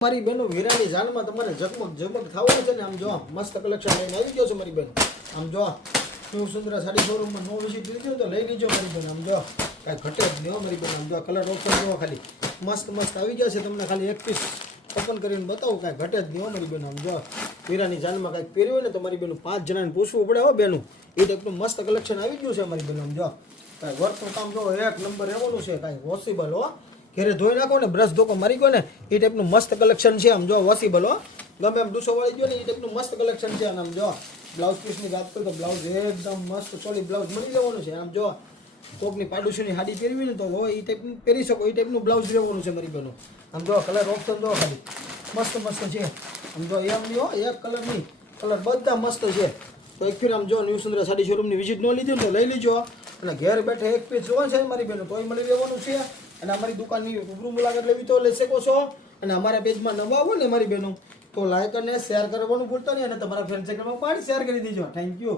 મારી બેનો વીરાની જાનમાં તમારે ઝગમગ ઝગમગ થવાનું છે ને આમ જો મસ્ત કલેક્શન લઈને આવી ગયો છે મારી બેન આમ જો શું સુંદર સાડી શોરૂમમાં નો વિઝિટ લીધું તો લઈ લીજો મારી બેન આમ જો કાંઈ ઘટે જ નહીં મારી બેન આમ જો કલર ઓપ્શન જો ખાલી મસ્ત મસ્ત આવી ગયા છે તમને ખાલી એક પીસ ઓપન કરીને બતાવું કાંઈ ઘટે જ નહીં મારી બેન આમ જો વીરાની જાનમાં કાંઈક પહેર્યું હોય ને તો મારી બેન 5 જણાને પૂછવું પડે હો બેનું એ ટાઈપનું મસ્ત કલેક્શન આવી ગયું છે મારી બેન આમ જો કાંઈ વર્કનું કામ જો એક નંબર રહેવાનું છે કાંઈ વોશિબલ હો ઘેરે ધોઈ નાખો ને બ્રશ ધોકો મારી ગયો ને એ ટાઈપનું મસ્ત કલેક્શન છે આમ જો વોશિબલ હો ગમે એમ ડૂસો વાળી ગયો ને એ ટાઈપનું મસ્ત કલેક્શન છે આમ જો બ્લાઉઝ પીસની વાત કરું તો બ્લાઉઝ એકદમ મસ્ત સોલિડ બ્લાઉઝ મળી જવાનું છે આમ જો કોકની પાડોશીની હાડી પહેરવી ને તો એ ટાઈપનું પહેરી શકો એ ટાઈપનું બ્લાઉઝ રહેવાનું છે મારી બેનો આમ જો કલર ઓપ્શન જો ખાલી મસ્ત મસ્ત છે આમ જો એમ નહીં હો એક કલર નહીં કલર બધા મસ્ત છે તો એકચ્યુઅલી આમ જો ન્યૂ સુંદર સાડી શોરૂમની વિઝિટ ન લીધી ને તો લઈ લીજો અને ઘેર બેઠે એક પીસ જોવા છે મારી બેનો તોય મળી રહેવાનું છે અને અમારી દુકાનની રૂબરૂ મુલાકાત લેવી તો લઈ શકો છો અને અમારા પેજમાં નવા આવો ને મારી બહેનો તો લાઈક અને શેર કરવાનું ભૂલતા નહીં અને તમારા ફ્રેન્ડ સર્કલમાં પણ શેર કરી દેજો થેન્ક યુ